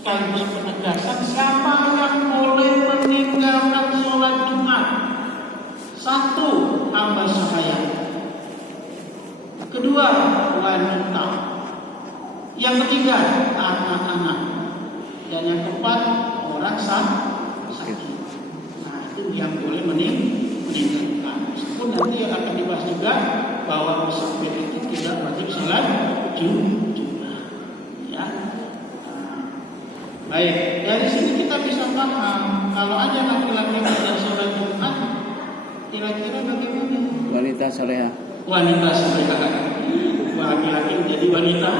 sekaligus penegasan siapa yang boleh meninggalkan sholat Jumat. Satu, hamba sahaya. Kedua, wanita. Yang ketiga, anak-anak. Dan yang keempat, orang sakit. Nah, itu yang boleh meninggalkan. Meskipun nanti akan dibahas juga bahwa musafir itu tidak wajib sholat Jumat. Ya. Baik, dari sini kita bisa paham kalau ada laki-laki yang tidak sholat Jumat, kira-kira bagaimana? Wanita soleha. Wanita soleha. Laki-laki menjadi wanita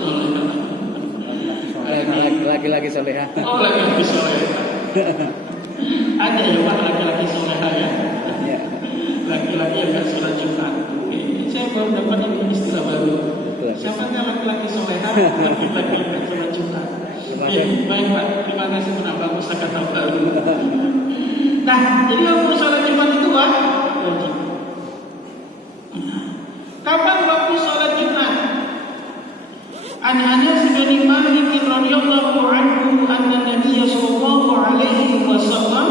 soleha. Laki-laki soleha. Oh, laki-laki soleha. Ada ya Pak laki-laki soleha ya? Ya. Laki-laki yang tidak sholat Jumat. Saya baru dapat istilah baru. Siapa laki-laki soleha? Laki-laki yang tidak sholat Jumat. Baik Pak, terima kasih menambah kosakata baru. Nah, jadi waktu sholat Jumat itu wajib. Kapan waktu sholat Jumat? An Anas bin Malik radhiyallahu anhu anna Nabiy sallallahu alaihi wasallam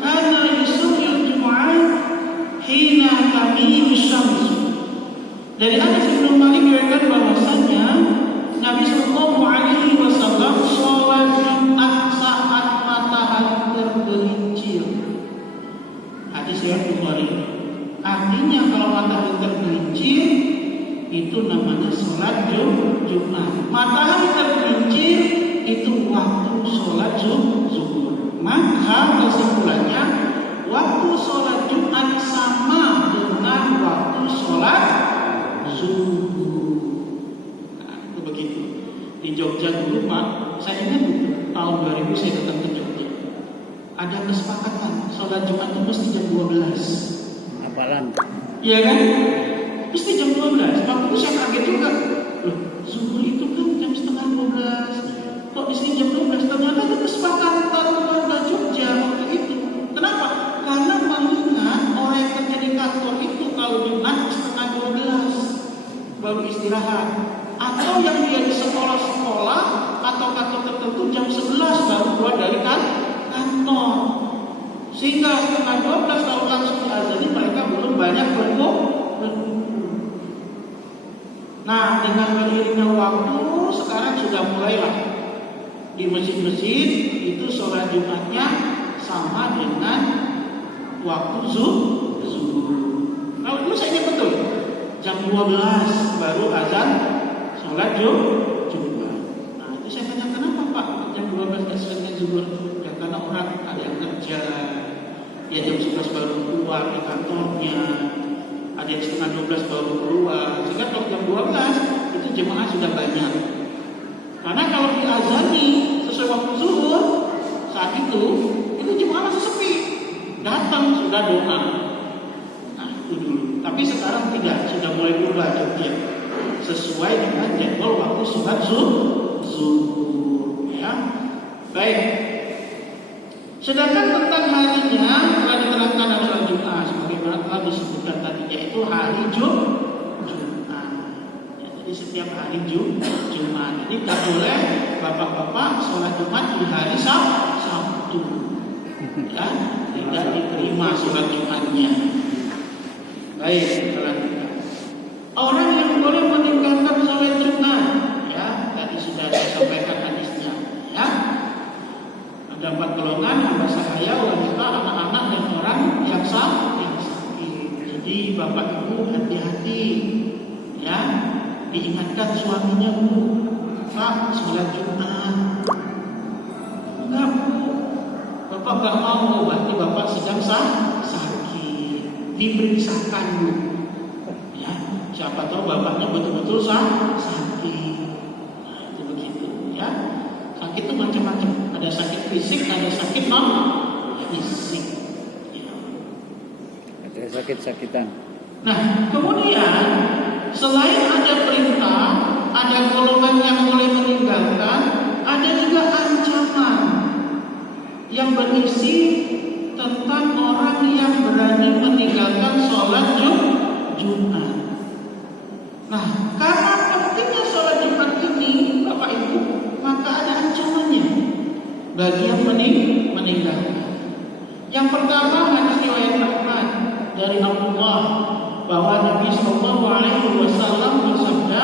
kana yusalli al-jum'ah hina tamiyu syams. Dari Anas bin Malik diriwayatkan bahwasanya Nabi sallallahu alaihi wasallam sholat Jumat saat matahari tergelincir. Hadis riwayat Bukhari. Artinya kalau matahari tergelincir itu namanya sholat Jumat. Matahari tergelincir itu waktu sholat zuhur. Maka kesimpulannya waktu sholat Jumat sama dengan waktu sholat zuhur. Nah, itu begitu. Di Jogja dulu Pak, saya ingat tahun 2000 saya datang ke Jogja. Ada kesepakatan sholat Jumat itu mesti jam 12. Apalan. Iya kan? Mesti jam 12. Waktu itu saya kaget juga. Loh, zuhur itu kan jam setengah 12. Kok di sini jam 12? Ternyata itu kesepakatan warga Jogja waktu itu. Kenapa? Karena mengingat orang yang kerja di kantor itu kalau Jumat setengah 12 baru istirahat. Atau yang dia di sekolah-sekolah atau kantor tertentu jam 11 baru keluar dari kantor. Sehingga setengah 12 kalau langsung diazani mereka belum banyak berkumpul. Nah, dengan beriringnya waktu sekarang sudah mulailah di masjid-masjid itu sholat Jumatnya sama dengan waktu zuhur. Kalau dulu saya ingat betul jam 12 baru azan sholat Jumat. Nah, itu saya tanya kenapa Pak jam 12 nggak selesai zuhur? Ya karena orang ada yang kerja. Dia jam 11 baru keluar di kantornya, ada yang setengah 12 baru keluar. Sehingga kalau jam 12 itu jemaah sudah banyak. Karena kalau diazani sesuai waktu zuhur saat itu jemaah masih sepi. Datang sudah doa. Nah itu dulu. Tapi sekarang tidak, sudah mulai berubah Jogja sesuai dengan jadwal waktu sholat zuhur. Ya, baik. Sedangkan tentang harinya telah diterangkan dalam sholat Jumat sebagaimana telah disebutkan tadi, yaitu hari Jumat. Ya, jadi setiap hari Jumat. Jadi tidak boleh bapak-bapak sholat Jumat di hari Sabtu. Ya, tidak diterima sholat Jumatnya. Baik, orang yang boleh meninggalkan sholat Jumat, ya tadi sudah saya sampaikan hadisnya. Ya. Ada 4 golongan, hamba sahaya, wanita, anak-anak, dan orang yang sakit. Jadi bapak ibu hati-hati, ya diingatkan suaminya Bu, Pak sholat Jumat. Enggak Bu, bapak gak mau, berarti bapak sedang sakit, diperiksakan Bu. Ya, siapa tahu bapaknya betul-betul sakit. Nah itu begitu, ya. Sakit itu macam-macam. Ada sakit fisik, ada sakit non fisik. Ya. Ada sakit-sakitan. Nah, kemudian selain ada perintah, ada golongan yang boleh meninggalkan, ada juga ancaman yang berisi tentang orang yang berani meninggalkan sholat Jumat. Nah, karena pentingnya sholat Jumat ini, Bapak Ibu, maka ada ancamannya. bagi yang meninggalkan. Yang pertama hadis riwayat Ahmad dari Abdullah bahwa Nabi Shallallahu Alaihi Wasallam bersabda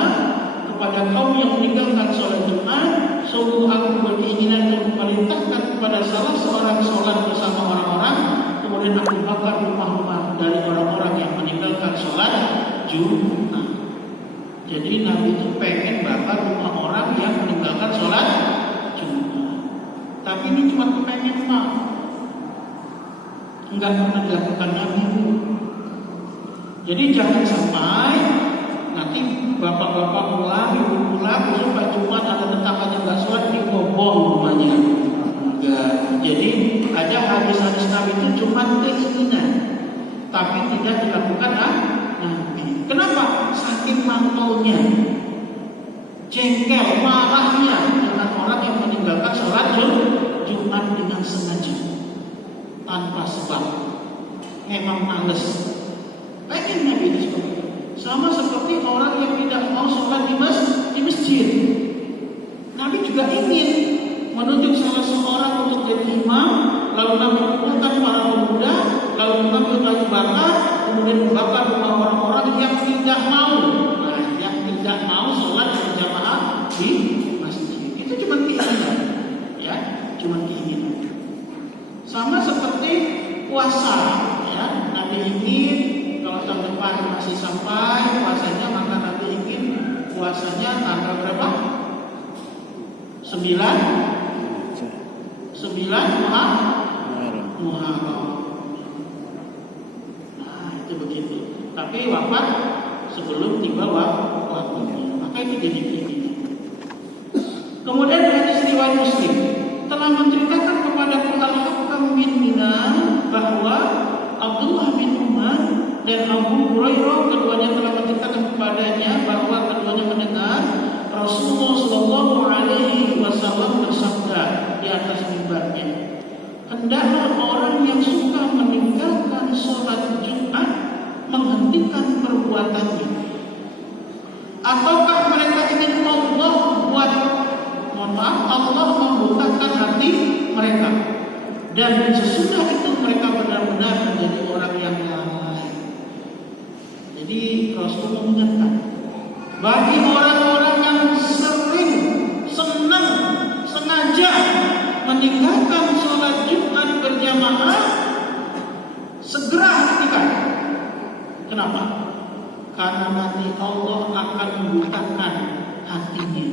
kepada kaum yang meninggalkan sholat Jumat, sungguh aku berkeinginan untuk memerintahkan kepada salah seorang sholat bersama orang-orang, kemudian aku bakar rumah-rumah dari orang-orang yang meninggalkan sholat Jumat. Jadi Nabi itu pengen bakar rumah orang yang meninggalkan sholat Jumat. Tapi ini cuma kepengen mah, enggak pernah dilakukan Nabi. Jadi jangan sampai nanti bapak-bapak pulang, ibu pulang, besok Pak Jumat ada tetangganya nggak sholat dibobol rumahnya. Enggak. Jadi ada hadis-hadis Nabi itu cuma keinginan, tapi tidak dilakukan Nabi. Kenapa? Saking mangkaunya, jengkel, marahnya dengan orang yang meninggalkan sholat Jumat dengan sengaja, tanpa sebab, memang males. Pengen Nabi itu seperti itu. Sama seperti orang yang tidak mau sholat di masjid. Nabi juga ingin menunjuk salah seorang untuk jadi imam, lalu Nabi kumpulkan para pemuda, lalu mengambil kayu bakar, kemudian membakar rumah orang-orang yang tidak mau. Nah, yang tidak mau sholat berjamaah di masjid. Itu cuma keinginan, ya, cuma keinginan. Sama seperti puasa, ya. Nabi ingin kalau tahun depan masih sampai puasanya, maka Nabi ingin puasanya tanggal berapa? 9 Muharram. Nah, itu begitu. Tapi wafat sebelum tiba waktunya. Maka itu jadi keinginan. Kemudian hadis riwayat Muslim telah menceritakan kepadaku Al-Hakam bin Dinar bahwa Abdullah bin Umar dan Abu Hurairah keduanya telah menceritakan kepadanya bahwa keduanya mendengar Rasulullah Shallallahu Alaihi Wasallam bersabda di atas mimbarnya, hendaklah orang yang suka meninggalkan sholat Jumat menghentikan perbuatannya. Ataukah mereka ingin Allah Allah membutakan hati mereka, dan sesudah itu mereka benar-benar menjadi orang yang lalai. Jadi Rasulullah mengingatkan bagi orang-orang yang sering, senang, sengaja meninggalkan sholat Jumat berjamaah, segera hentikan. Kenapa? Karena nanti Allah akan membutakan hatinya.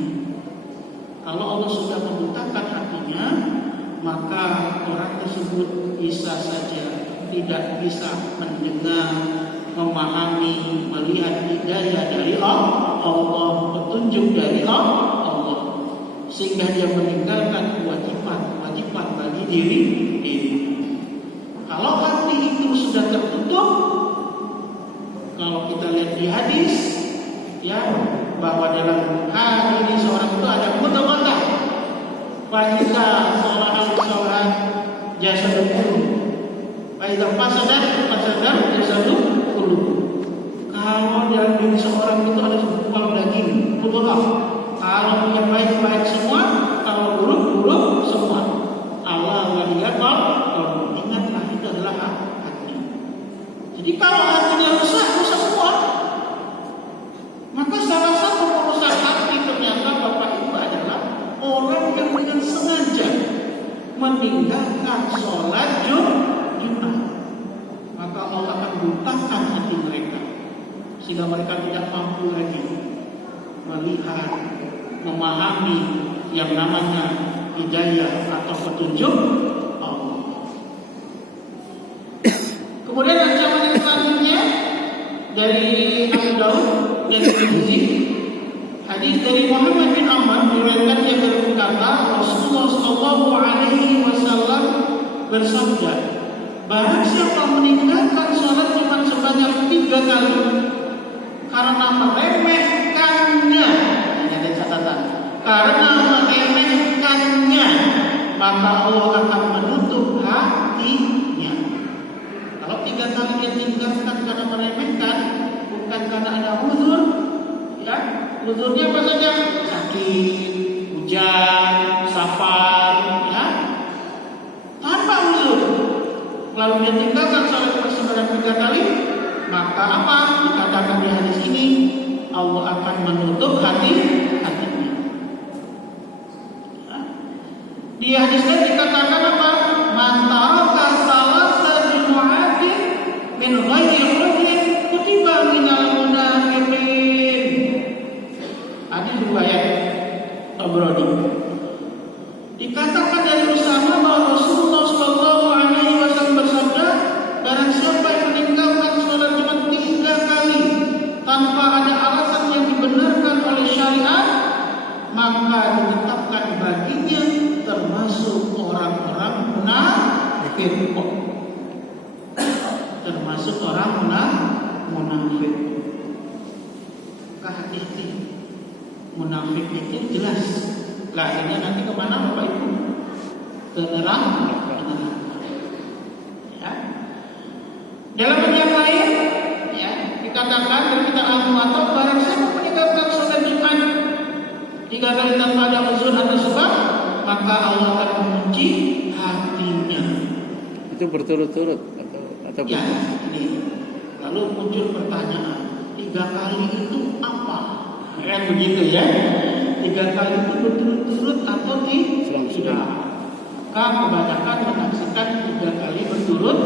Kalau Allah sudah membutakan hatinya, maka orang tersebut bisa saja tidak bisa mendengar, memahami, melihat hidayah dari Allah, petunjuk dari Allah, sehingga dia meninggalkan kewajiban bagi diri. Kalau hati itu sudah tertutup, kalau kita lihat di hadis, ya, bahwa dalam hari ini seorang itu ada mutawakal, faiza sholat jasadul qulub, faiza fasadat jasadul qulub. Kalau dalam diri seorang itu ada segumpal daging, mutawakal. Kalau yang baik-baik semua, kalau buruk-buruk semua. Allah waliyakal, ingatlah itu adalah hati. Jadi kalau hatinya rusak semua. Maka salah satu perusak hati ternyata Bapak Ibu adalah orang yang dengan sengaja meninggalkan sholat Jumat. Maka Allah akan butakan hati mereka, sehingga mereka tidak mampu lagi melihat, memahami yang namanya hidayah atau petunjuk Allah. Kemudian ancaman yang selanjutnya dari Abu Daud dan Tirmidzi, hadis dari Muhammad bin Amr diriwayatkan dia berkata, Rasulullah Shallallahu Alaihi Wasallam bersabda, barang siapa meninggalkan sholat Jumat sebanyak 3 kali karena meremehkannya, ini ada catatan, karena meremehkannya, maka Allah akan menutup hatinya. Kalau 3 kali dia tinggalkan karena meremehkan, bukan karena ada uzur, ya, uzurnya apa saja? Sakit, hujan, safar, ya, 3 kali, maka apa? Dikatakan di hadis ini, Allah akan menutup hatinya. Di hadis lain dikatakan apa? Man taraka salasa jumu'atin min ghairi udhrin kutiba minal munafiqin. Hadis riwayat Tabrani. Dikatakan dari Usama bahwa Rasulullah Shallallahu Alaihi Wasallam bersabda, barang siapa yang meninggalkan sholat Jumat 3 kali tanpa ada alasan yang dibenarkan oleh syariat, maka ditetapkan baginya termasuk orang-orang munafik. Termasuk orang munafik. Hadis munafik itu jelas. Lahirnya nanti kemana Bapak Ibu? Ke neraka. Ya. Dalam yang lain, ya, dikatakan dalam kitab Al-Muwatta, barang siapa meninggalkan sholat Jumat 3 kali tanpa ada uzur atau sebab, maka Allah akan mengunci hatinya. Itu berturut-turut atau ya, ini. Lalu muncul pertanyaan, 3 kali itu apa? Kan begitu ya? 3 kali itu berturut-turut atau tidak? Maka kebanyakan menafsirkan 3 kali berturut-turut.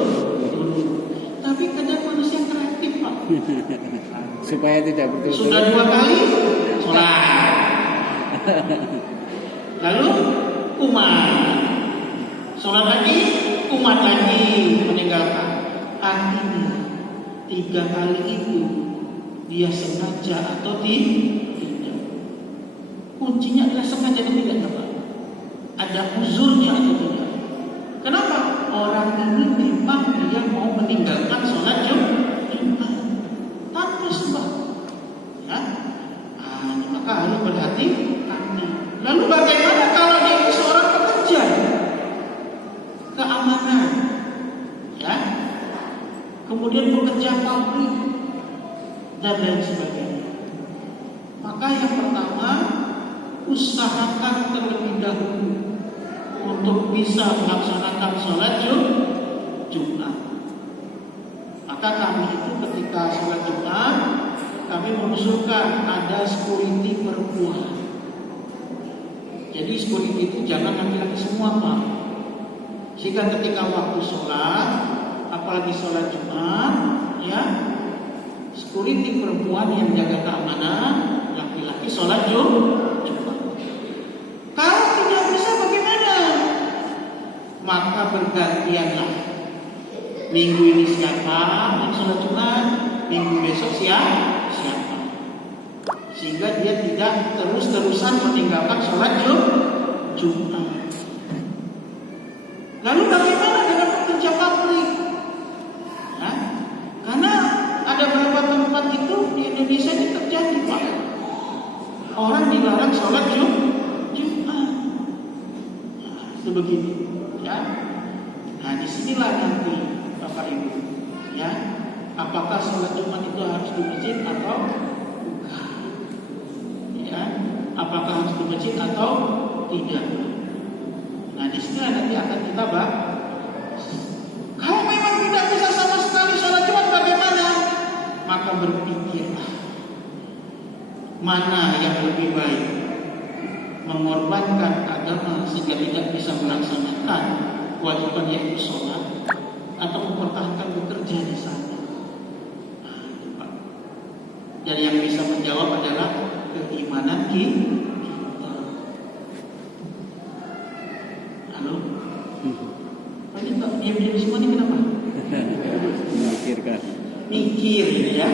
Tapi kadang manusia kreatif, Pak. Supaya tidak berturut-turut. Sudah 2 kali sholat. Lalu kumat. Sholat lagi, kumat lagi, meninggalkan. Artinya 3 kali itu dia sengaja atau tidak. Kuncinya adalah sengaja atau tidak, Pak? Ada uzurnya atau tidak? Kenapa? Orang ini memang dia mau meninggalkan sholat Jumat tanpa sebab. Ya? Maka harus berhati-hati. Lalu bagaimana kalau dia itu seorang pekerja? Keamanan. Ya? Kemudian bekerja pabrik dan lain sebagainya. Maka yang pertama, usahakan terlebih dahulu untuk bisa melaksanakan sholat Jumat. Maka kami itu ketika sholat Jumat, kami mengusulkan ada security perempuan. Jadi security itu jangan laki-laki semua, Pak. Sehingga ketika waktu sholat, apalagi sholat Jumat, ya, security perempuan yang jaga keamanan, laki-laki sholat Jumat. Kalau tidak bisa bagaimana? Maka bergantianlah. Minggu ini siapa yang sholat Jumat, minggu besok siapa. Sehingga dia tidak terus-terusan meninggalkan sholat Jumat. Lalu bagaimana dengan pekerja pabrik? Nah, karena ada beberapa tempat itu di Indonesia ini terjadi, Pak. Orang dilarang sholat Jumat. Nah, itu begini, ya. Nah, disinilah nanti Bapak Ibu, ya, apakah sholat Jumat itu harus di masjid atau bukan? Ya, apakah harus di masjid atau tidak? Nah, disinilah nanti akan kita bahas. Kalau memang tidak bisa sama sekali sholat Jumat bagaimana? Maka berpikirlah mana yang lebih baik, mengorbankan agama sehingga tidak bisa melaksanakan kewajiban yaitu sholat, atau mempertahankan bekerja di sana. Nah, dan yang bisa menjawab adalah keimanan kita. Halo? Ini tak diam-diam semua ini kenapa? Memikirkan. Mikir ini ya.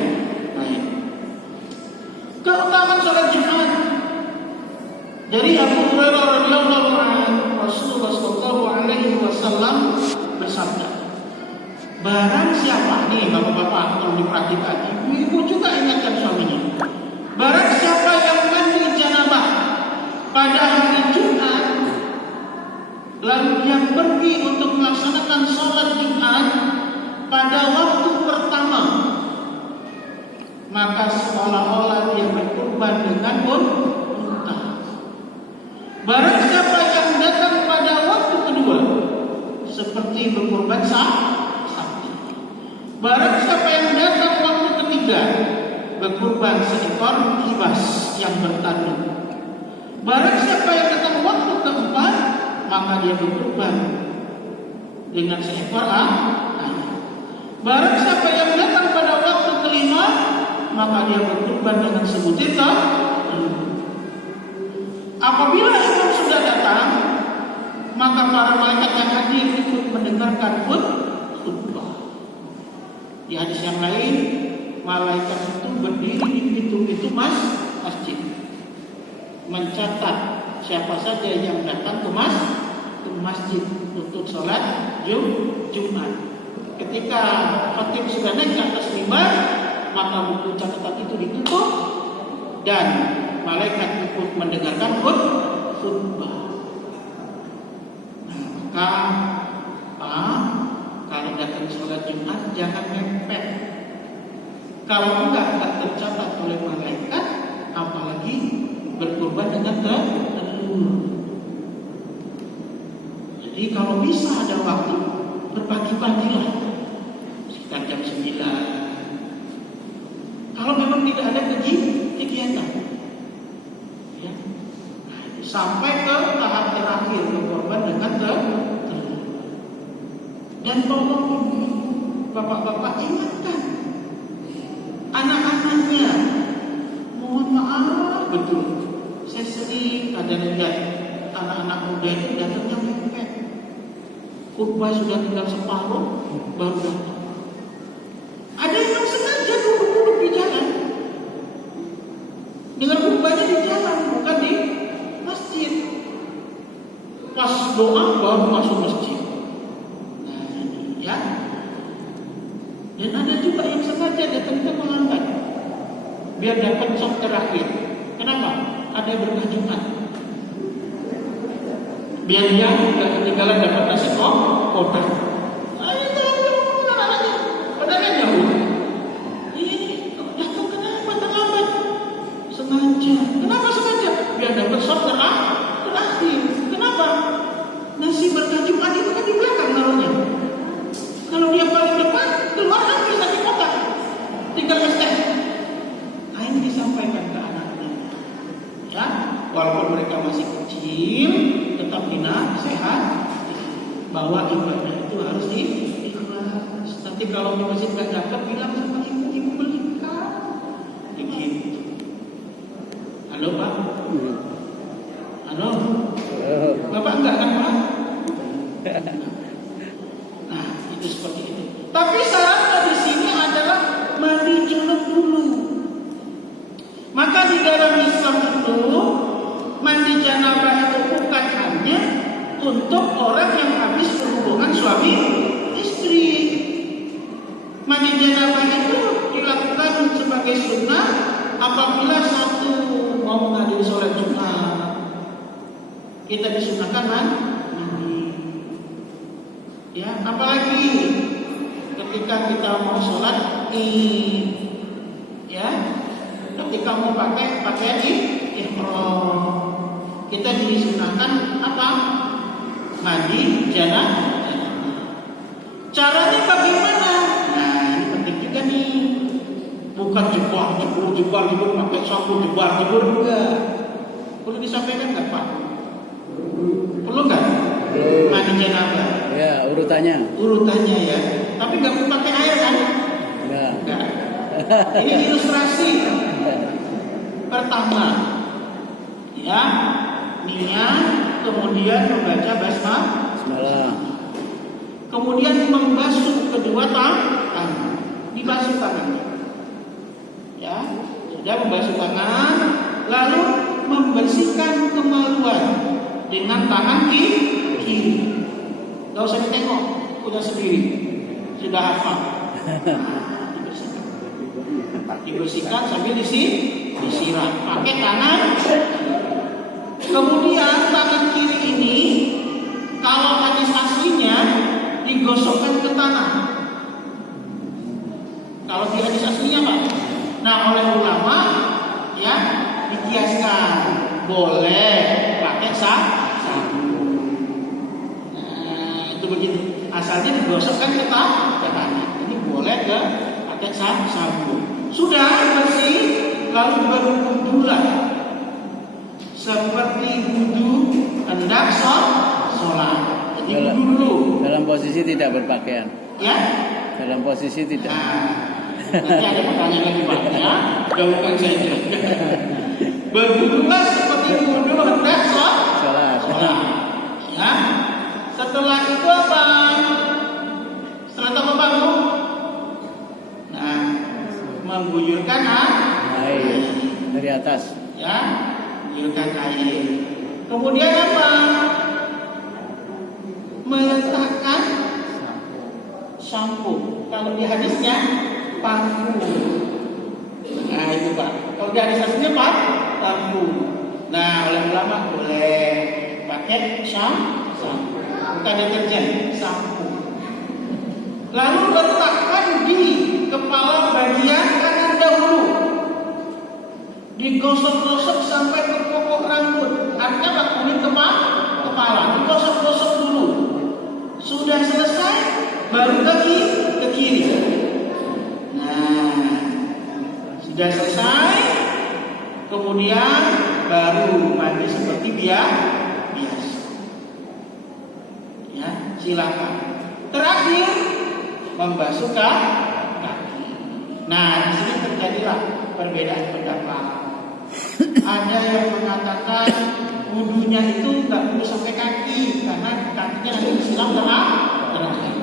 Baik. Keutamaan sholat Jumat dari Abu Hurairah radhiyallahu anhu, Rasulullah sallallahu alaihi wasallam bersabda, barang siapa nih bapak-bapak kalau diperhatikan, ibu-ibu juga ingatkan suaminya. Barang siapa yang mandi janabah pada hari Jumat, lalu dia pergi untuk melaksanakan sholat Jumat pada waktu pertama, maka seolah-olah dia berkorban dengan unta. Barang siapa yang datang pada waktu kedua, seperti berkorban sapi. Barang ketiga, berkurban seekor kibas yang bertanduk. Barang siapa yang datang waktu keempat, maka dia berkurban dengan seekor ayam. Barang siapa yang datang pada waktu kelima, maka dia berkurban dengan sebutir telur. Apabila imam sudah datang, maka para malaikat yang hadir ikut mendengarkan khutbah. Di hadis yang lain, malaikat itu berdiri di pintu-pintu masjid, mencatat siapa saja yang datang ke masjid untuk sholat Jumat. Ketika khatib sudah naik ke atas mimbar, maka buku catatan itu ditutup dan malaikat ikut mendengarkan khutbah. Kalau datang sholat Jumat jangan mepet. Kalau enggak tercatat oleh malaikat, apalagi berkurban dengan telur. Jadi kalau bisa ada waktu, berbagi-bagilah sekitar jam 9. Kalau memang tidak ada kegiatan, ya, sampai ke tahap terakhir berkorban dengan telur. Dan tolong bapak-bapak ingatkan anak-anaknya. Mohon maaf betul, saya sering kadang lihat anak-anak muda itu datangnya mepet. Khutbah sudah tinggal separuh baru datang. Ada yang sengaja duduk-duduk di jalan, dengan khutbahnya di jalan, bukan di masjid. Pas doa baru masuk masjid. Ya. Dan ada juga yang sengaja datang ke melambat biar dapat sop terakhir. Kenapa? Ada berkah Jumat. Biar dia tidak ketinggalan dapat nasi kotak. Ayo anak-anaknya, padahal jauh. Ini datang kenapa terlambat? Sengaja. Kenapa sengaja? Biar dapat sop terakhir. Kenapa? Nasi berkah Jumat itu kan di belakang naruhnya. Kalau dia paling depan, keluar habis nasi kotak, tinggal estek. Nah, ini disampaikan ke anaknya, ya, walaupun mereka masih kecil, tetap dinasehat bahwa ibadah itu harus ikhlas. Nanti kalau di masjid nggak dapat, bilang sama ibu belikan, begitu. Halo Pak, halo, Bapak enggak kan Pak? Itu seperti itu. Tapi syaratnya di sini adalah mandi junub dulu. Maka di dalam Islam itu mandi janabah itu bukan hanya untuk orang yang habis berhubungan suami istri. Mandi janabah itu dilakukan sebagai sunnah apabila satu mau menghadiri sholat Jumat. Kita disunahkan mandi. Ya, apalagi ketika kita mau sholat Id, ya, ketika mau pakai pakaian ihram, kita disunahkan apa? Mandi janabah. Caranya bagaimana? Nah, ini penting juga nih. Bukan jebur pakai sapu jebur enggak. Perlu disampaikan nggak Pak? Perlu nggak? Mandi janabah. Ya, urutannya ya. Tapi nggak perlu pakai air kan? Enggak. Ini ilustrasi. Pertama, ya, niat, kemudian membaca basmalah, kemudian membasuh kedua tangan, dibasuh tangannya. Ya, sudah membasuh tangan, lalu membersihkan kemaluan dengan tangan kiri. Gak usah ditengok, udah sendiri, sudah hafal. Dibersihkan sambil disiram pakai tangan. Kemudian tangan kiri ini, kalau hadis aslinya digosokkan ke tanah. Kalau di hadis aslinya Pak, nah oleh ulama ya dikiaskan boleh pakai sapu. Itu begitu. Asalnya digosokkan ke tanah. Ini boleh ke pakai sapu. Sudah bersih, lalu berwudulah seperti wudu hendak sholat. Jadi wudu dulu. Dalam posisi tidak berpakaian. Ya. Dalam posisi tidak. Nanti ada pertanyaan lagi Pak ya. Jawabkan saja. Berwudulah seperti wudu hendak sholat. Ya. Setelah itu apa? Setelah itu apa Pak? Nah, mengguyurkan Air dari atas. Ya, mengguyurkan air. Kemudian apa? Meletakkan sampo. Kalau di hadisnya parfum. Nah itu Pak. Kalau di hadis aslinya Pak, parfum. Nah oleh ulama boleh pakai sampo, bukan deterjen, sampo. Lalu letakkan di kepala bagian kanan dahulu, digosok-gosok sampai ke pokok rambut. Artinya Pak, kulit kepala digosok-gosok dulu. Sudah selesai, baru ke kiri. Nah, sudah selesai, kemudian baru mandi seperti biasa. Ya, silakan. Terakhir, membasuh kaki. Nah, di sini terjadilah perbedaan pendapat. Ada yang mengatakan wudunya itu nggak perlu sampai kaki karena kakinya nanti disiram terakhir.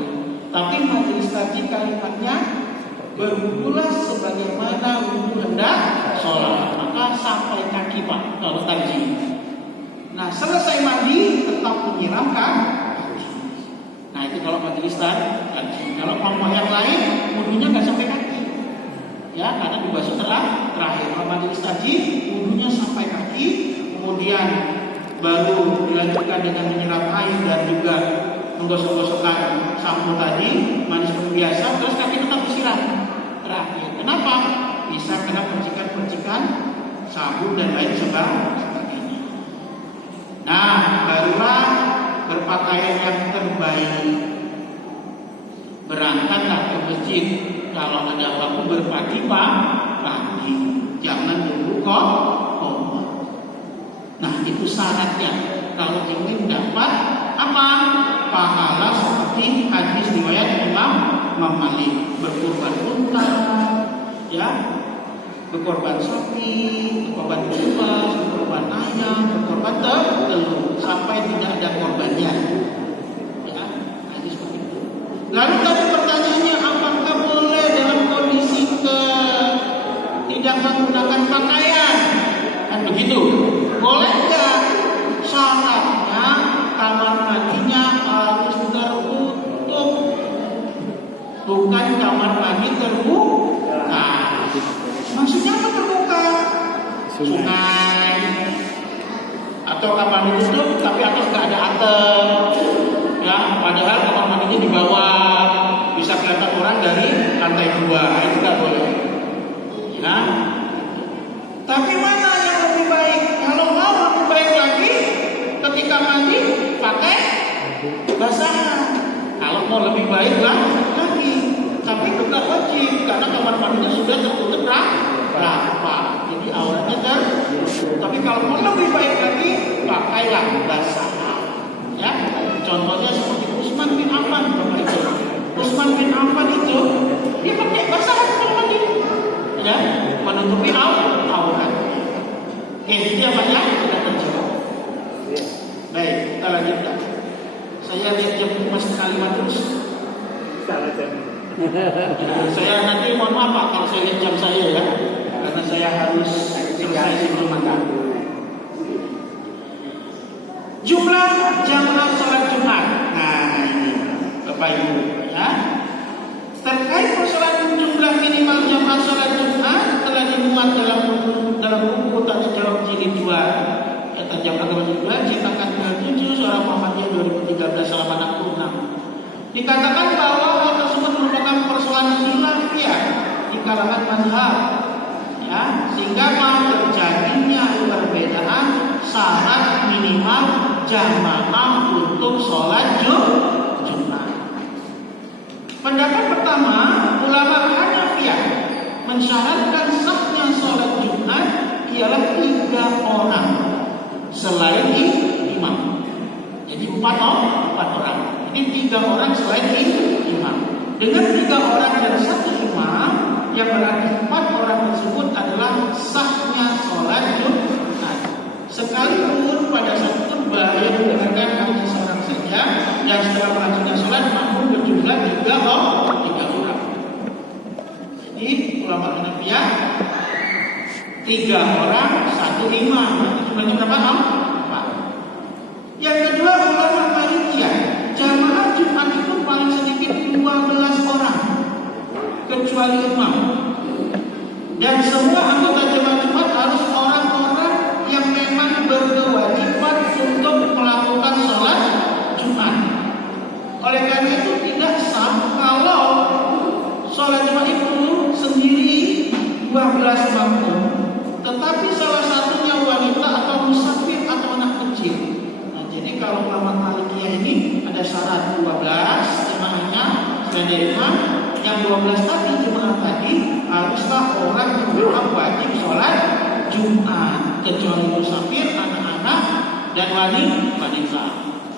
Tapi majelis tadi kalimatnya berwudulah sebagaimana wudu hendak sholat, maka sampai kaki Pak kalau tadi. Nah selesai mandi tetap menyiramkan. Nah itu kalau majelis tadi. Kalau kelompok yang lain wudunya nggak sampai kaki, ya karena dibasuh terakhir. Kalau majelis tadi wudunya sampai kaki, kemudian baru dilanjutkan dengan menyiram air dan juga menggosok-gosokkan sampo tadi, mandi seperti biasa, terus kaki tetap disiram terakhir. Kenapa? Bisa kena percikan-percikan sabun dan lain sebagainya. Nah, barulah berpakaian yang terbaik. Berangkatlah ke masjid kalau ada waktu berpagi-pagi, jangan dulu kok. Nah, itu syaratnya. Kalau ingin dapat apa? Pahala seperti hadis riwayat Imam Malik, berkorban unta, ya, berkorban sapi, berkorban domba, berkorban ayam, berkorban telur, sampai tidak ada korbannya. Ya, hadis seperti itu. Lalu tadi pertanyaannya, apakah boleh dalam kondisi tidak menggunakan pakaian? Kan begitu? Boleh enggak? Syaratnya kamar mandinya harus tertutup, bukan kamar mandi terbuka. Maksudnya apa terbuka? Sungai atau kamar mandi tutup tapi atas nggak ada atap, ya. Padahal kamar mandinya di bawah, bisa kelihatan orang dari lantai 2, itu nggak boleh. Ya. Tapi mana yang lebih baik? Kalau mau lebih baik lagi, ketika mandi pakai basahan. Kalau mau lebih baik lagi, tapi itu nggak wajib karena kamar mandinya sudah tertutup rapat, jadi awalnya tertutup. Tapi kalau mau lebih baik lagi, pakailah basahan. Ya, contohnya seperti Utsman bin Affan, Utsman bin Affan itu dia pakai basahan kalau mandi, ya, menutupi aurat. Oke, dia banyak sudah terjawab. Baik, kita lanjutkan. Saya lihat jam masih kalimat terus. Saya nanti mohon maaf Pak kalau saya lihat jam saya ya, karena saya harus selesai sebelum makan. Jumlah jamaah sholat Jumat. Nah ini Bapak Ibu ya. Terkait persoalan jumlah minimal jamaah sholat Jumat telah dimuat dalam buku tanya jawab jilid 2 terjawab agama jilid 2 cetakan ke-7 Surah Muhammadiyah 2013 halaman 66. Dikatakan bahwa hal tersebut merupakan persoalan khilafiyah di kalangan mazhab, ya, sehingga terjadinya perbedaan syarat minimal jamaah untuk sholat Jumat. Pendapat pertama, ulama Hanafiyah mensyaratkan sahnya sholat Jumat ialah 3 orang selain imam. Jadi 4 orang. Jadi 3 orang selain imam. Dengan 3 orang dan 1 imam, yang berarti 4 orang tersebut adalah sahnya sholat Jumat. Sekalipun pada saat khutbah yang mendengarkan hanya seorang saja, yang setelah melakukan sholat makmum berjumlah 3 orang. Jadi ulama Hanafiyah 3 orang 1 imam. Jumlahnya berapa? 4. Yang kedua ulama Malikiyah, jamaah Jumat itu paling sedikit 12 orang kecuali imam. Dan semua anggota jamaah Jumat harus orang-orang yang memang berkewajiban untuk melakukan sholat Jumat. Oleh karena itu tidak sah kalau sholat Jumat itu sendiri 12 makmum, tetapi salah satunya wanita atau musafir atau anak kecil. Nah, jadi kalau ulama Malikiyah ini ada syarat 12 jemaahnya selain dari imam, yang 12 tadi jemaah tadi haruslah orang yang memang wajib sholat Jumat, kecuali musafir, anak-anak dan wanita.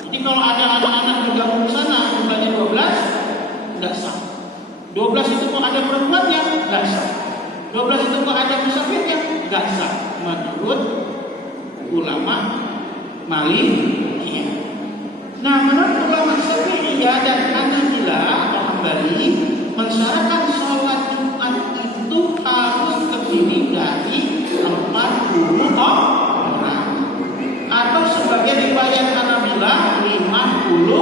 Jadi kalau ada anak-anak bergabung di sana jumlahnya 12, tidak sah. 12 itu kok ada perempuannya, tidak sah. 12 itu kok ada musafirnya, tidak sah. Menurut ulama Malikiyah. Nah, menurut ulama Syafi'iyah dan Hanabilah atau Hambali, mensyaratkan sholat Jumat itu harus terdiri dari 40 orang, atau sebagai riwayat Hanabilah 50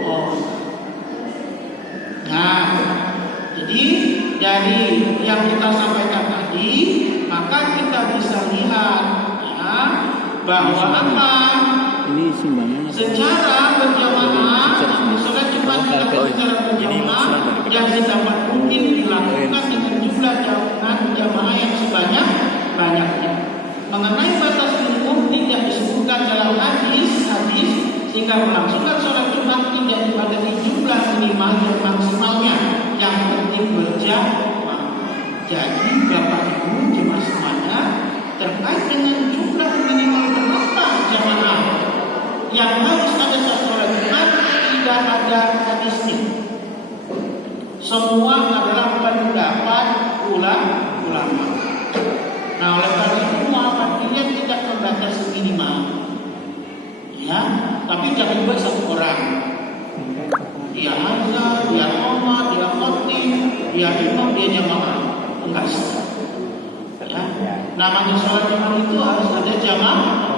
orang. Nah, jadi dari yang kita sampaikan tadi, maka kita bisa lihat ya, bahwa apa? Ini simbangan Secara berjamaah, sholat Jumat dilakukan secara berjamaah yang sedapat mungkin dilakukan dengan jumlah jamaah yang sebanyak-banyaknya. Mengenai batas minimum tidak disebutkan dalam hadis, sehingga melangsungkan sholat Jumat tidak dibatasi jumlah minimal dan maksimalnya. Yang penting berjamaah. Jadi Bapak Ibu jemaah semuanya, terkait dengan jumlah minimal berapa jamaah yang harus ada saat sholat Jumat, tidak ada hadisnya. Semua adalah pendapat ulama. Nah, oleh karena itu Muhammadiyah tidak membatasi minimal, ya, tapi jangan buat 1 orang. Dia azan, dia qomat, dia khatib, dia imam, dia jamaah, enggak sah. Ya, namanya sholat Jumat itu harus ada jamaah.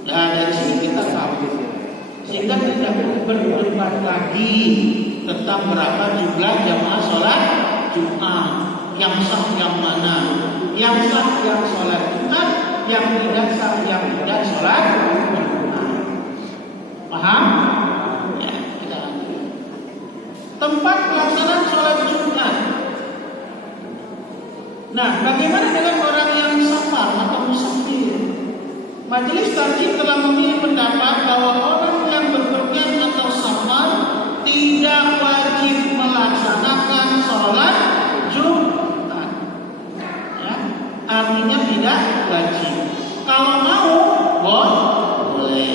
Nah, dari sini kita tahu, sehingga tidak perlu berdebat lagi tentang berapa jumlah jamaah sholat Jumat, yang sah yang mana, yang sah yang sholat Jumat, yang tidak sah yang tidak sholat Jumat. Paham? Ya, kita lanjut. Tempat pelaksanaan sholat Jumat. Nah, bagaimana dengan orang yang safar atau musafir? Majelis Tarjih telah memilih pendapat bahwa orang yang berpergian atau safar tidak wajib melaksanakan sholat Jumat. Ya, artinya tidak wajib. Kalau mau, boleh.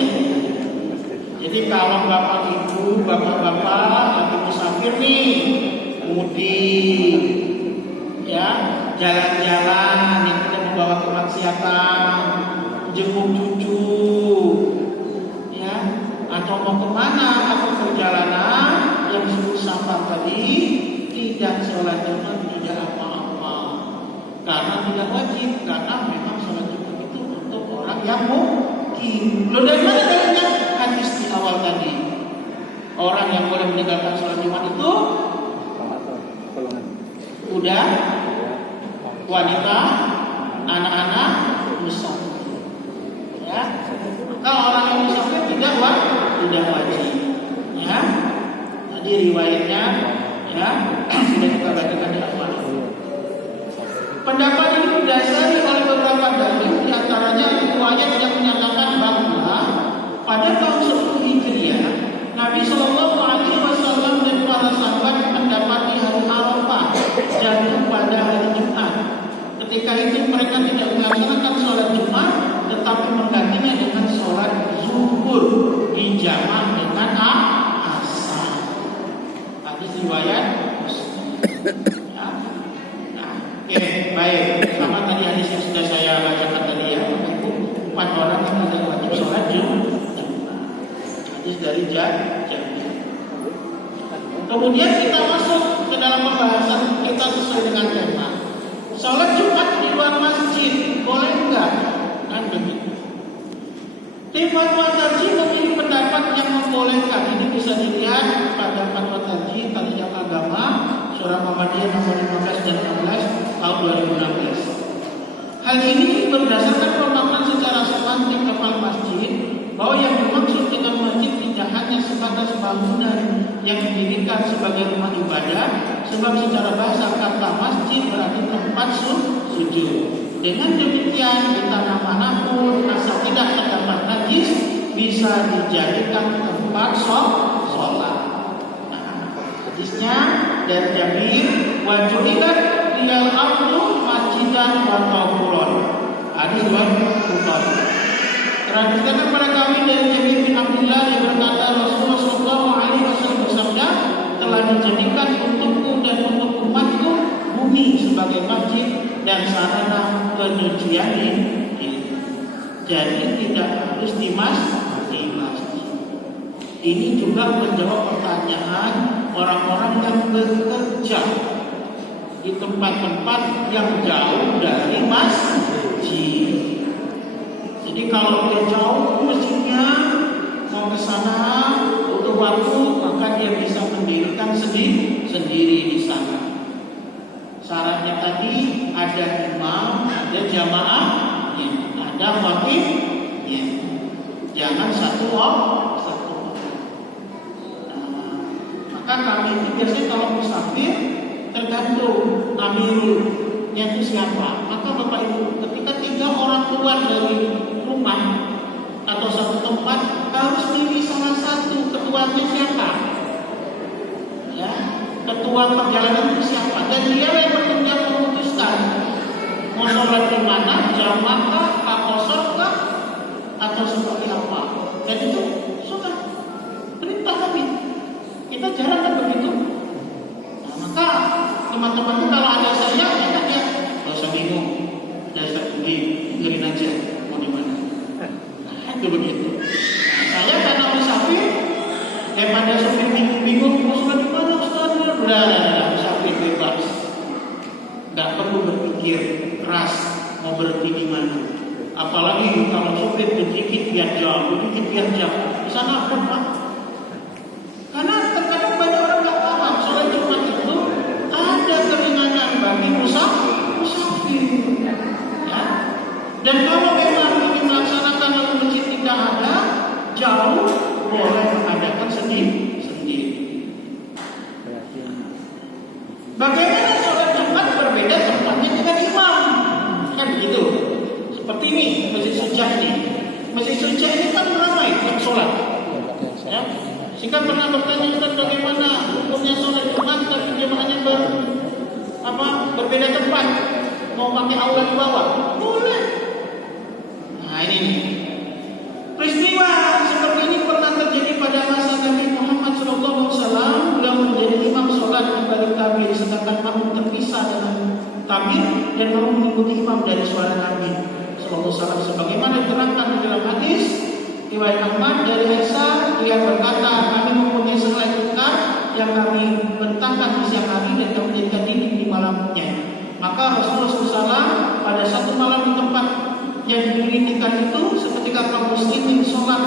Jadi kalau bapak ibu, bapak-bapak lagi musafir nih, mudik, ya, jalan-jalan yang tidak membawa kemaksiatan, jenguk cucu, ya, atau mau kemana, atau perjalanan yang disebut safar tadi, tidak sholat Jumat, tidak apa-apa, karena tidak wajib, karena memang sholat Jumat itu untuk orang yang mukim. Loh, dari mana dalilnya? Hadis di awal tadi, orang yang boleh meninggalkan sholat Jumat itu udah wanita, anak-anak, musafir. Ya, kalau orang yang musafir tidak wajib. Ya, tadi riwayatnya ya sudah kita bacakan di awal. Pendapat ini didasari oleh beberapa dalil, diantaranya riwayat yang menyatakan bahwa pada tahun 10 Hijriah Nabi Shallallahu Alaihi Wasallam dan para sahabat mendapati hari Arafah Ketika itu mereka tidak melaksanakan sholat Jumat, tetapi menggantinya dengan sholat zuhur dijamak dengan asar. Hadis riwayat Muslim. Ya. Nah, oke, baik. Sama tadi hadis yang sudah saya bacakan tadi ya, 4 orang yang tidak wajib sholat Jumat. Hadis dari Jabir. Kemudian kita masuk ke dalam pembahasan kita sesuai dengan tema. Sholat Jumat di luar masjid boleh enggak? Kan begitu. Tim Fatwa Tarjih memiliki pendapat yang membolehkan. Ini bisa dilihat pada Fatwa Tarjih Talian Agama Surah Muhammadiyah nomor 15 dan 16 tahun 2016. Hal ini berdasarkan pemahaman secara semantik kepala masjid bahwa yang dimaksud dengan masjid tidak hanya sebatas bangunan yang didirikan sebagai rumah ibadah, sebab secara bahasa kata masjid berarti tempat sujud. Dengan demikian di tanah manapun asal tidak terdapat najis bisa dijadikan tempat sholat. Nah, hadisnya dari Jabir, wa ju'ilat liyal ardu masjidan wa tahuran. Hadis Bukhari. Terangkan kepada kami dari Jabir bin Abdullah yang berkata Rasulullah SAW bersabda, telah dijadikan untukku dan untuk umatku bumi sebagai masjid dan sarana penyucian ini. Jadi tidak harus di masjid. Ini juga menjawab pertanyaan orang-orang yang bekerja di tempat-tempat yang jauh dari masjid. Jadi kalau dia jauh masjidnya, mau ke sana butuh waktu, maka dia bisa mendirikan sendiri di sana. Syaratnya tadi ada imam, ada jamaah, ya, ada khatib, ya. Jangan satu orang. Nah, maka kami ini biasanya kalau musafir tergantung amirnya itu siapa. Maka Bapak Ibu, ketika 3 orang keluar dari rumah atau satu tempat, harus pilih salah satu ketuanya siapa. Ya, ketua perjalanan itu siapa, dan dia yang memutuskan mau sholat di mana, jamaah kah, qasar kah, atau seperti apa. Dan itu sudah perintah kami. Kita jarang kan begitu. Nah, maka teman-teman itu kalau ada saya enak ya, nggak usah bingung, dasar dengerin aja mau di mana. Nah, itu begitu. Nah, saya karena musafir, daripada sopir bingung mau sholat di mana, udah musafir bebas, nggak perlu berpikir keras mau berhenti di mana. Apalagi kalau sopir sedikit biar jauh, sedikit biar jauh, di sana ada Pak. Karena terkadang banyak orang nggak paham sholat Jumat itu ada keringanan bagi musafir. Ya. Dan kalau memang ingin melaksanakan lalu masjid tidak ada, jauh, boleh mengadakan sendiri. Bagaimana sholat Jumat berbeda tempatnya dengan imam? Kan begitu. Seperti ini, Masjid Sujah ini. Masjid Sujah ini kan ramai yang sholat. Ya. Sehingga pernah bertanya Ustaz bagaimana hukumnya sholat Jumat tapi jemaahnya berbeda tempat, mau pakai aula di bawah, boleh. Nah ini nih. Peristiwa seperti ini pernah terjadi pada masa Nabi Muhammad SAW. Beliau menjadi imam sholat di balik takbir, sedangkan makmum terpisah dengan takbir dan mau mengikuti imam dari suara Nabi SAW. Sebagaimana diterangkan di dalam hadis riwayat Ahmad dari Aisyah, dia berkata, kami mempunyai selai tukar yang kami bentangkan di siang hari dan kami jadikan dinding di malamnya. Maka Rasulullah SAW pada satu malam di tempat yang dirindikan itu, seketika kaum muslimin sholat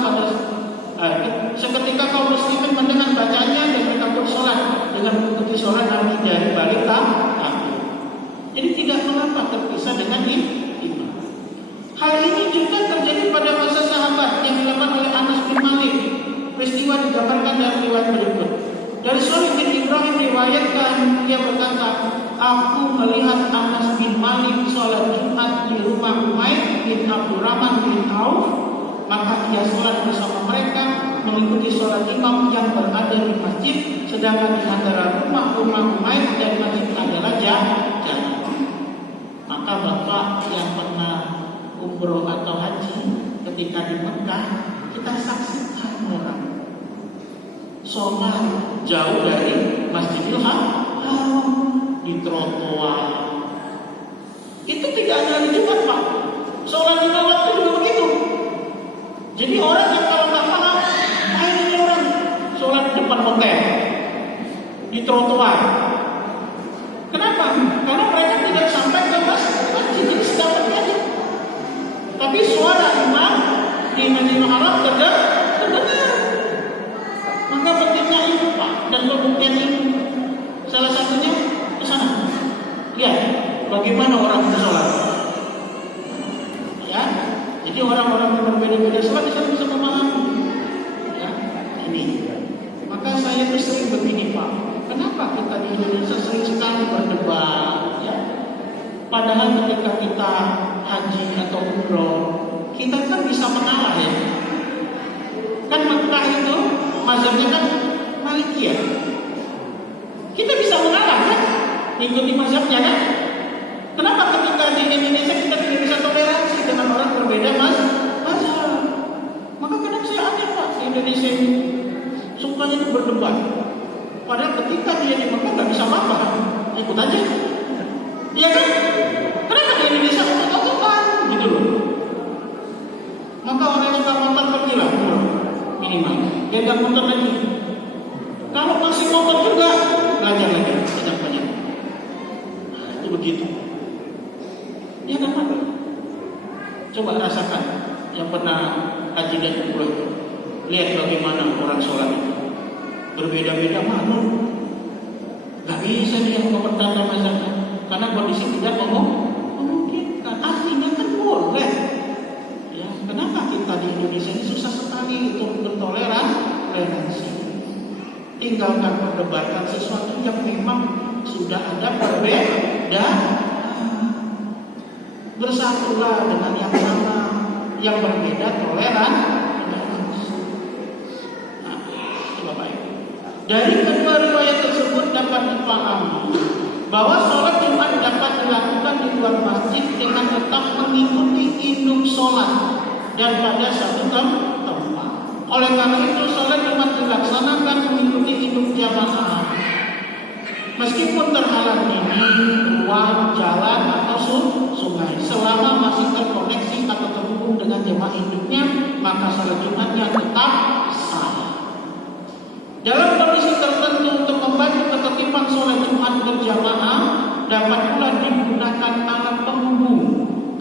seketika kaum muslimin mendengar bacanya dan mereka pun sholat dengan mengikuti sholat Nabi dari balik takbir. Jadi tidak mengapa terpisah dengan imam. Hal ini juga terjadi pada masa sahabat yang dilakukan oleh Anas bin Malik. Peristiwa digambarkan dalam riwayat berikut. Dari Shalih bin Ibrahim riwayatkan, dia berkata, aku melihat Anas bin Malik sholat Jumat di rumah Umair bin Abdurrahman bin Auf, maka ia sholat bersama mereka mengikuti sholat imam yang berada di masjid, sedangkan di antara rumah Umair dan masjid adalah jalan. Maka Maka Bapak yang pernah umroh atau haji, ketika di Mekah, kita saksikan orang sholat jauh dari Masjidil Haram di trotoar. Itu tidak hanya hari Jumat, Pak. Sholat lima waktu juga begitu. Jadi orang yang kalau nggak paham, ini orang sholat di depan hotel, di trotoar. Kenapa? Karena mereka tidak sampai ke masjid, jadi sedapatnya aja. Tapi suara imam di Masjidil Haram terdengar. Maka pentingnya itu, Pak, dan pembuktian itu salah satunya ke sana. Lihat bagaimana orang bersolat. Ya, jadi orang-orang yang berbeda-beda sholat bisa memahami. Ya, ini. Maka saya tuh sering begini, Pak. Kenapa kita di Indonesia sering sekali berdebat? Ya, padahal ketika kita haji atau umroh, kita kan bisa mengalah ya. Kan Mekah itu mazhabnya kan Malikiyah. Kita bisa mengalah kan, mengikuti mazhabnya kan. Kenapa ketika di Indonesia kita tidak bisa toleransi dengan orang berbeda mazhab? Maka kadang saya aneh, Pak, di Indonesia ini sukanya itu berdebat. Padahal ketika dia di Mekah nggak bisa apa-apa, ikut aja. Iya kan? Kenapa di Indonesia otot-ototan gitu loh? Maka orang yang suka motor pergilah minimal, dia nggak motor lagi. Kalau masih motor juga, belajar lagi banyak-banyak. Itu begitu. Ya kan, Pak? Coba rasakan yang pernah haji dan umroh. Lihat bagaimana orang sholat itu berbeda-beda makhluk. Gak bisa dia mempertahankan mazhabnya karena kondisi tidak memungkinkan. Artinya kan boleh. Ya, kenapa kita di Indonesia ini susah sekali untuk bertoleransi? Tinggalkan perdebatkan sesuatu yang memang sudah ada perbedaan. Bersatulah dengan yang sama, yang berbeda toleransi. Nah, coba baik. Dari kedua riwayat tersebut dapat dipahami bahwa sholat Jumat dapat dilakukan di luar masjid dengan tetap mengikuti induk sholat dan pada satu tempat. Oleh karena itu sholat Jumat dilaksanakan mengikuti induk jamaah. Meskipun terhalang dinding, ruang, jalan atau sungai, selama masih terkoneksi atau terhubung dengan jemaah induknya, maka sholat Jumatnya tetap sah. Dalam kondisi tertentu untuk membantu ketertiban sholat Jumat berjamaah, dapat pula digunakan alat penghubung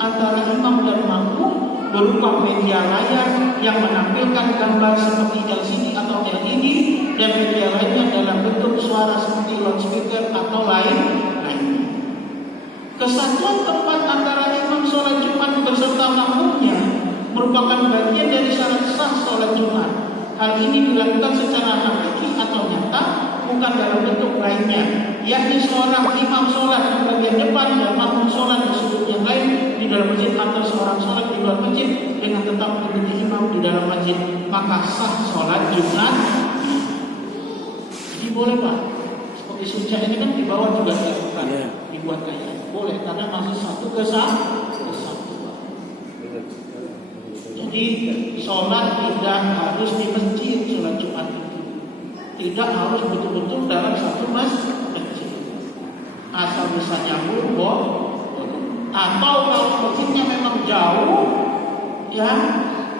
antara imam dan makmum berupa media layar yang menampilkan gambar seperti LCD atau LED dan media lainnya dalam bentuk suara seperti loudspeaker atau lainnya. Kesatuan tempat antara imam sholat Jumat beserta makmumnya merupakan bagian dari syarat sah sholat Jumat. Hal ini dilakukan secara hakiki atau nyata, bukan dalam bentuk lainnya, yakni seorang imam sholat di bagian depan dan makmum sholat di sudut yang lain di dalam masjid atau seorang sholat di luar masjid dengan tetap mengikuti imam di dalam masjid, maka sah sholat Jumat. Jadi boleh, Pak. Seperti sunnah ini kan di bawah juga dilakukan, dibuat kayak boleh karena masih satu kesatuan. Jadi sholat tidak harus di masjid, sholat Jumat itu tidak harus betul-betul dalam satu masjid. Asal bisa nyambung, atau kalau masjidnya memang jauh, ya,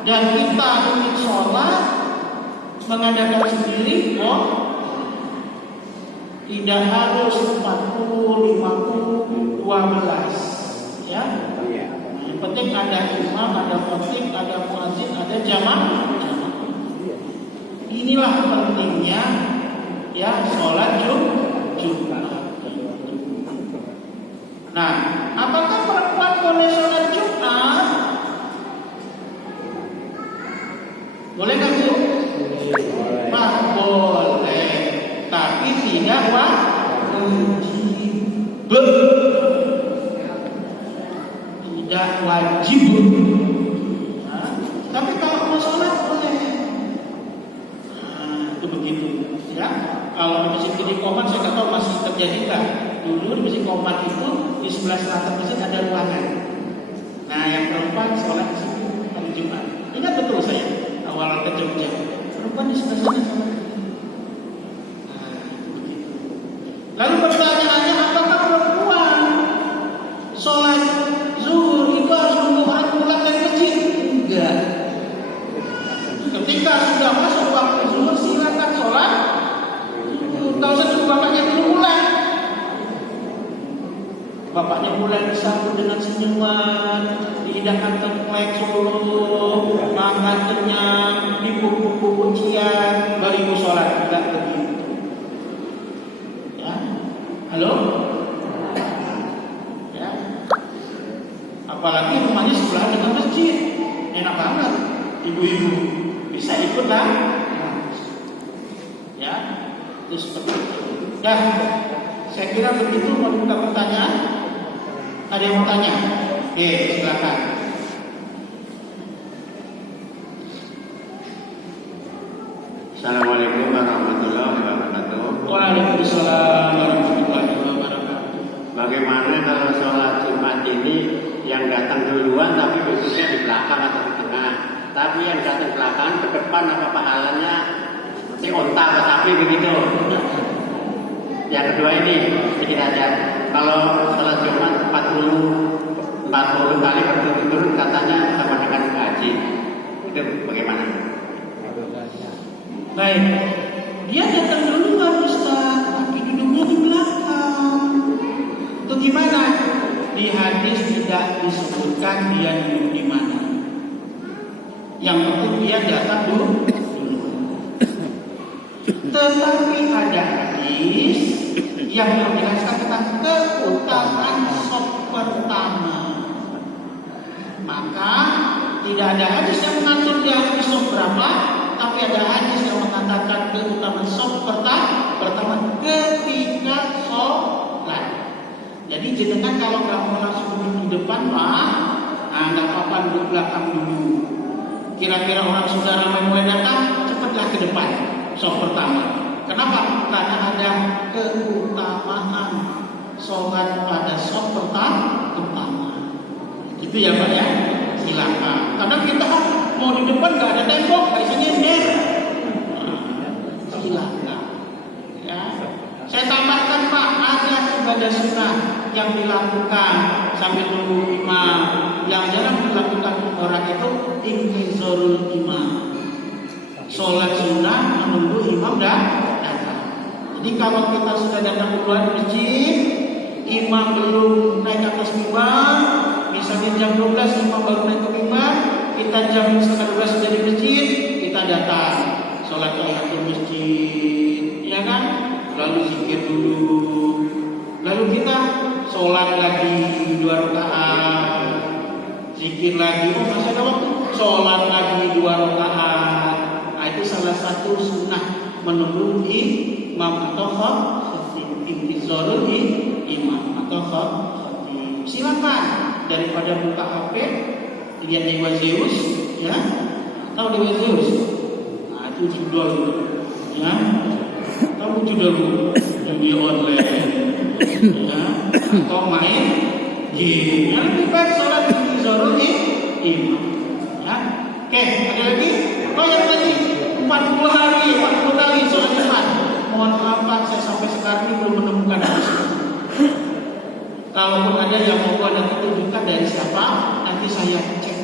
dan kita ingin sholat mengadakan sendiri, tidak harus 40, 50, 12, ya. Yang penting ada imam, ada khotib, ada muadzin, ada jamaah. Inilah pentingnya ya sholat Jumat. Nah, apakah perempuan boleh sholat Jumat? Boleh nggak, Bu? Nah, boleh, tapi tidak wajib. Tidak wajib. Nah, tapi kalau mau sholat boleh. Nah, itu begitu, ya. Kalau di masjid Gede Komat saya nggak tahu masih terjadi nggak. Dulu di masjid Komat itu di sebelah selatan masjid ada ruangan. Nah, yang perempuan sholat di situ hari Jumat. Ingat betul saya awal ke Jogja. Perempuan di sebelah sana sholat. Nah, begitu. Lalu pertanyaannya, apakah perempuan sholat zuhur itu harus menunggu orang pulang dari masjid? Enggak. Ketika sudah masuk waktu zuhur, silakan sholat. Tahu satu bapaknya dulu pulang. Bapaknya mulai disambut dengan senyuman, dihidangkan tengklek Solo, makan kenyang, dipupuk ujian, baru ibu sholat. Tidak begitu. Ya, halo? Ya, apalagi rumahnya sebelah dengan masjid, enak banget, ibu-ibu bisa ikut lah. Ya, itu seperti itu. Dah, saya kira begitu. Mau buka pertanyaan? Ada yang mau tanya? Oke, silakan. Assalamualaikum warahmatullahi wabarakatuh. Waalaikumsalam warahmatullahi wabarakatuh. Bagaimana kalau sholat Jumat ini yang datang duluan tapi duduknya di belakang atau di tengah, tapi yang datang belakang ke depan, apa pahalanya seperti onta atau sapi begitu? Yang kedua ini sedikit aja. Kalau sholat Jumat 40 kali berturut-turut katanya sama dengan gaji. Itu bagaimana? Baik, dia datang duluan Ustaz, tapi duduknya di belakang. Itu gimana? Di hadis tidak disebutkan dia duduk di mana. Yang penting dia datang dulu. Tetapi ada hadis yang menjelaskan tentang keutamaan saf pertama. Maka tidak ada hadis yang mengatur dia harus saf berapa, tapi ada hadis yang mengatakan keutamaan saf pertama ketika sholat. Jadi jenengan kalau nggak mau langsung duduk di depan, Pak, nggak apa-apa duduk belakang dulu. Kira-kira orang sudah ramai mulai datang, cepatlah ke depan saf pertama. Kenapa? Karena ada keutamaan sholat pada saf pertama. Itu ya Pak ya. Silakan. Karena kita mau di depan nggak ada tembok, nggak bisa nyender. Silakan. Ya. Saya tambahkan Pak, ada ibadah sunnah yang dilakukan sambil menunggu imam. Yang jarang dilakukan orang itu intizarul imam. Sholat sunnah menunggu imam datang. Jadi kalau kita sudah datang duluan di masjid, imam belum naik atas mimbar, misalnya jam 12 imam baru naik ke mimbar, kita jam 11 sudah di masjid, kita datang sholat tahiyatul masjid, ya kan? Lalu zikir dulu, lalu kita sholat lagi 2 rakaat, zikir lagi, oh masih ada waktu, sholat lagi 2 rakaat. Nah, itu salah satu sunnah menunggu imam atau khatib, intizarul imam atau khatib. Silakan daripada buka HP lihat Dewa Zeus, ya, tahu Dewa Zeus? Nah itu judul, ya, tahu judul judi online, ya, atau main game. Yang lebih baik sholat intizarul imam, ya. Oke, ada lagi? Oh yang tadi 40 hari, 40 kali sholat Jumat. Mohon maaf Pak, saya sampai sekarang ini belum menemukan hadis. Kalaupun ada yang mau nanti tunjukkan dari siapa, nanti saya cek.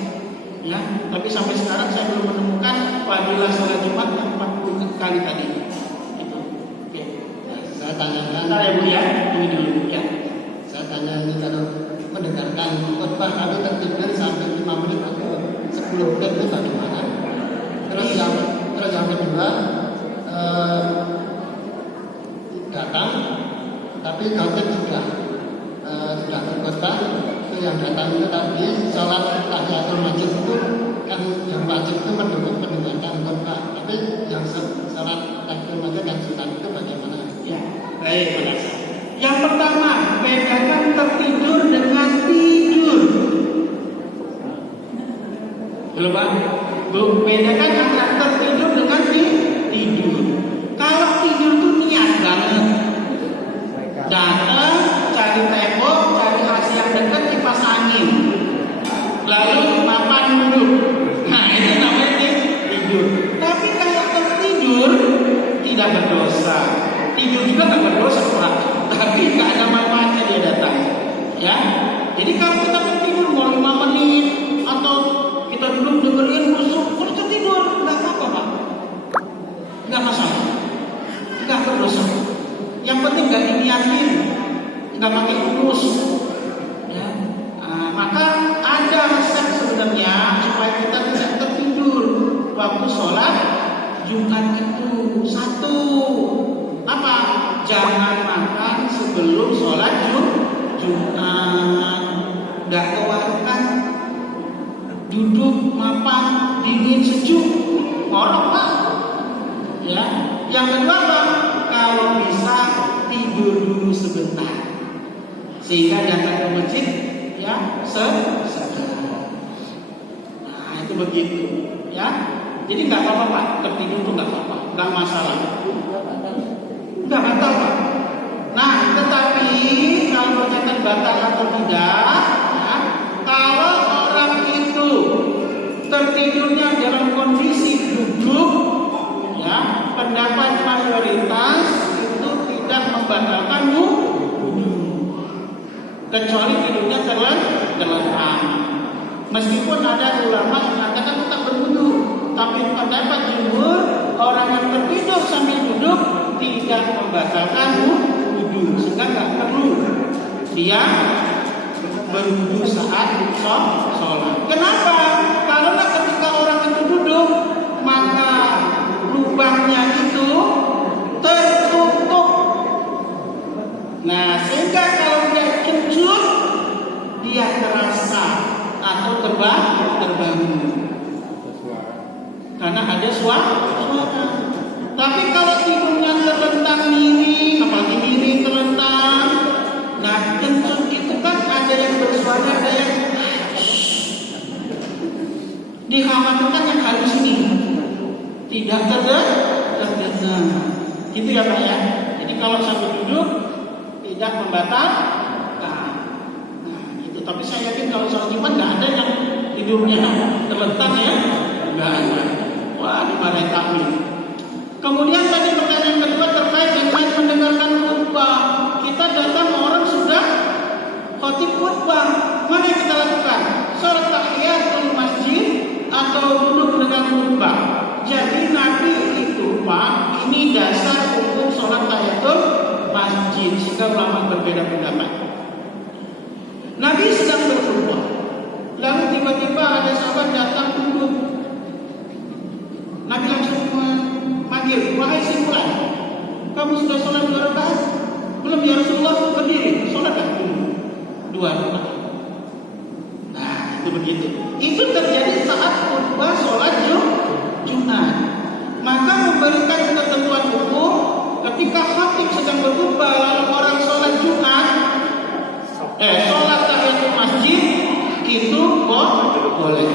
Ya, tapi sampai sekarang saya belum menemukan fadilah sholat Jumat yang 40 kali tadi. Itu. Oke. Saya tanyakan. Saya mulia, ini dulu ya. Saya tanya ini kalau mendengarkan khutbah kami tertibnya sampai 5 menit atau 10 menit itu bagaimana? Terus yang kedua datang, tapi khotib sudah berkhutbah. Itu yang datang itu tadi sholat tahiyatul masjid itu kan yang wajib itu mendengarkan khutbah. Tapi yang sholat tahiyatul masjid yang sunat itu bagaimana? Ya, baik Pak. Yang pertama, bedakan tertidur dengan tidur. Belum Pak? Bedakan antara tertidur dengan tidur. Kalau tidur itu niat banget, datang cari tembok, cari tidak berdosa. Tidur juga nggak berdosa Pak, tapi nggak ada manfaatnya dia datang. Ya, jadi kalau kita tidur mau 5 menit atau kita duduk dengerin musuh, terus kita tidur, nggak apa-apa Pak, nggak masalah, nggak berdosa. Yang penting nggak diniatin, nggak pakai urus. Ya. Maka ada resep sebenarnya supaya kita tidak tertidur waktu sholat Jumat itu. Satu, apa? Jangan makan sebelum sholat Jumat. Nggak keluarkan, duduk mapan dingin sejuk, ngorok Pak. Ya. Yang kedua Pak, kalau bisa tidur dulu sebentar, sehingga datang ke masjid ya sebentar. Nah itu begitu ya. Jadi nggak apa-apa Pak, tertidur itu nggak apa-apa, nggak masalah, nggak batal Pak. Nah tetapi kalau berkaitan batal atau tidak, ya, kalau orang itu tertidurnya dalam kondisi duduk, ya, pendapat mayoritas itu tidak membatalkan wudu, kecuali tidurnya terlentang. Meskipun ada ulama yang mengatakan tetap berwudu, tapi pendapat jumhur orang yang tertidur sambil duduk tidak membatalkan wudu, sehingga nggak perlu dia berwudu saat sholat. Kenapa? Karena ketika orang itu duduk, maka lubangnya itu tertutup. Nah, sehingga kalau dia kecut, dia terasa atau terbangun karena ada suara. Tapi kalau tidurnya terlentang miring, apalagi miring terlentang, nah kecut itu kan ada yang bersuara, ada yang dikhawatirkan yang halus ini tidak terdengar. Gitu ya Pak ya. Jadi kalau sambil duduk tidak membatalkan. Nah, itu. Tapi saya yakin kalau sholat Jumat nggak ada yang tidurnya terlentang ya, nggak ada. Wah, dimarahin takmir. Kemudian tadi pertanyaan kedua terkait dengan mendengarkan khutbah. Kita datang orang sudah khotib khutbah, mana yang kita lakukan? Sholat tahiyatul masjid atau duduk mendengar khutbah? Jadi Nabi itu Pak, ini dasar hukum sholat tahiyatul masjid. Sehingga ulama berbeda pendapat. Nabi sedang berkhutbah, lalu tiba-tiba ada sahabat datang duduk. Nabi langsung memanggil, wahai si fulan, kamu sudah sholat 2 rakaat? Belum ya Rasulullah, berdiri, sholatlah dulu 2 rakaat. Nah itu begitu. Itu terjadi saat khutbah sholat Jumat. Maka memberikan ketentuan hukum ketika khatib sedang berkhutbah lalu orang sholat Jumat, sholat tahiyatul masjid itu boleh.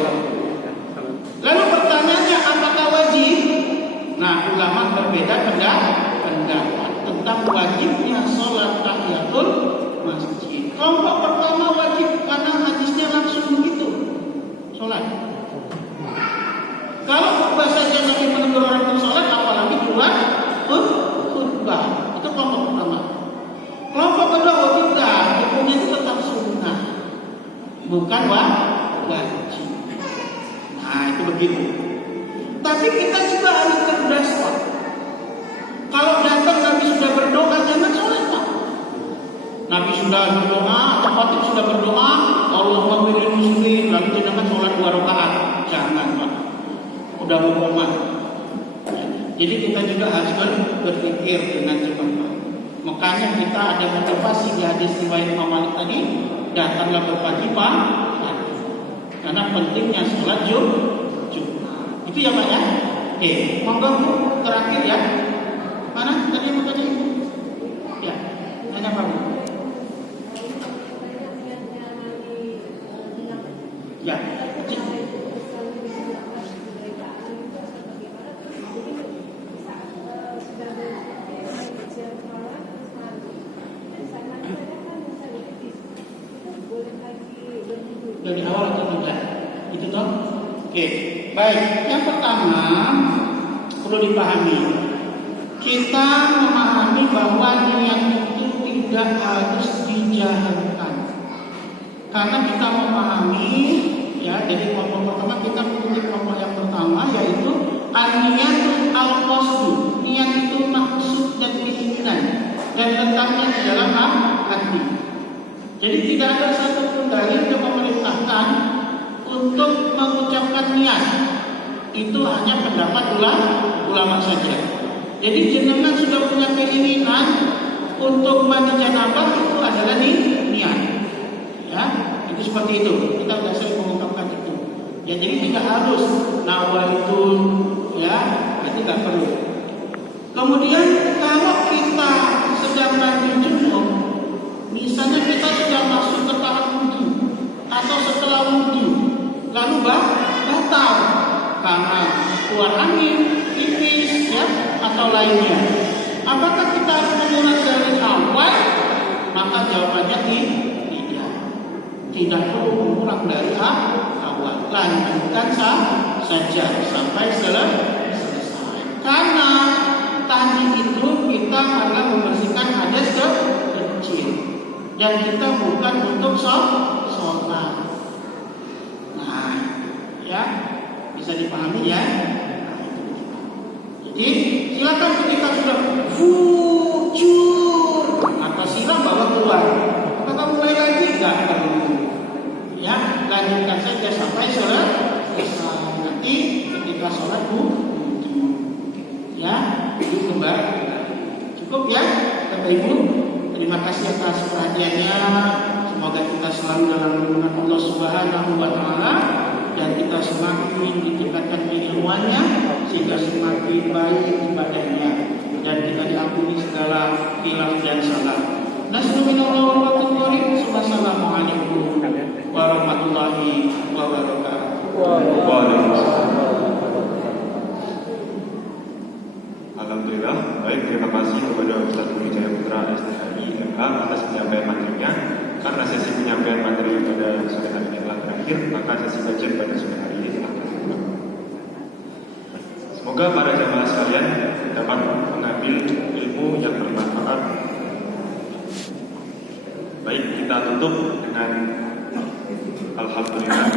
Lalu pertanyaannya apakah wajib? Nah ulama berbeda pendapat tentang wajibnya sholat tahiyatul masjid. Kelompok pertama wajib karena hadisnya langsung begitu sholat. Kalau khutbah saja Nabi menegur orang untuk sholat, apalagi buat khutbah. Itu kelompok pertama. Kelompok kedua wajib enggak, hukumnya itu tetap sunnah, bukan wajib. Nah itu begitu. Tapi kita juga harus cerdas Pak. Kalau datang Nabi sudah berdoa, jangan sholat Pak. Nabi sudah berdoa, atau khatib sudah berdoa, Allahumma ighfir lil muslimin, lalu jangan sholat 2 rakaat, jangan Pak. Udah hukuman. Jadi kita juga harus berpikir dengan cepat. Makanya kita ada motivasi di hadis riwayat Imam Malik tadi, datanglah berpagi-pagi, karena pentingnya sholat Jumat. Itu ya Pak ya. Monggo Bu, terakhir ya. Mana tadi mau tanya Ibu? Ya, nanya Pak Bu. Ya. Dari awal atau tidak? Itu toh? Oke. Baik, yang pertama perlu dipahami kita memahami bahwa niat itu tidak harus dijaharkan. Karena kita memahami, ya, dari kelompok pertama kita mengikuti kelompok yang pertama, yaitu an-niyatul al-qasdu. Niat itu maksud dan keinginan dan letaknya di dalam hati. Jadi tidak ada satupun dalil yang memerintahkan untuk mengucapkan niat. Itu hanya pendapat ulama saja. Jadi jenengan sudah punya keinginan untuk mandi janabah, itu adalah niat. Ya, itu seperti itu. Kita sudah sering mengungkapkan itu. Ya, jadi tidak harus nawaitun, ya, itu tidak perlu. Kemudian kalau kita sedang mandi junub, misalnya kita sudah masuk ke tahap wudhu atau setelah wudhu, lalu batal karena keluar angin, pipis, ya, atau lainnya. Apakah kita harus mengulang dari awal? Maka jawabannya tidak. Tidak perlu mengulang dari awal. Lanjutkan saja sampai selesai. Karena tadi itu kita akan membersihkan hadas kecil dan kita bukan untuk sholat. Nah, ya, bisa dipahami ya. Jadi silakan ketika sudah fujur atau silam bawa keluar, maka mulai lagi nggak perlu. Ya, lanjutkan saja sampai selesai. Nanti ketika sholat ya, itu kembali. Cukup ya, Bapak Ibu. Terima kasih atas perhatiannya. Semoga kita selalu dalam lindungan Allah Subhanahu wa Ta'ala dan kita semakin ditingkatkan keilmuannya sehingga semakin baik ibadahnya dan kita diampuni segala hilaf dan salah. Wassalamualaikum warahmatullahi wabarakatuh. Alhamdulillah, baik, terima kasih kepada Ustaz Budi Jaya Putra STHI MH atas penyampaian materinya. Karena sesi penyampaian materi pada sore hari ini telah berakhir, maka sesi kajian pada sore hari ini telah berakhir. Semoga para jamaah sekalian dapat mengambil ilmu yang bermanfaat. Baik, kita tutup dengan Alhamdulillah.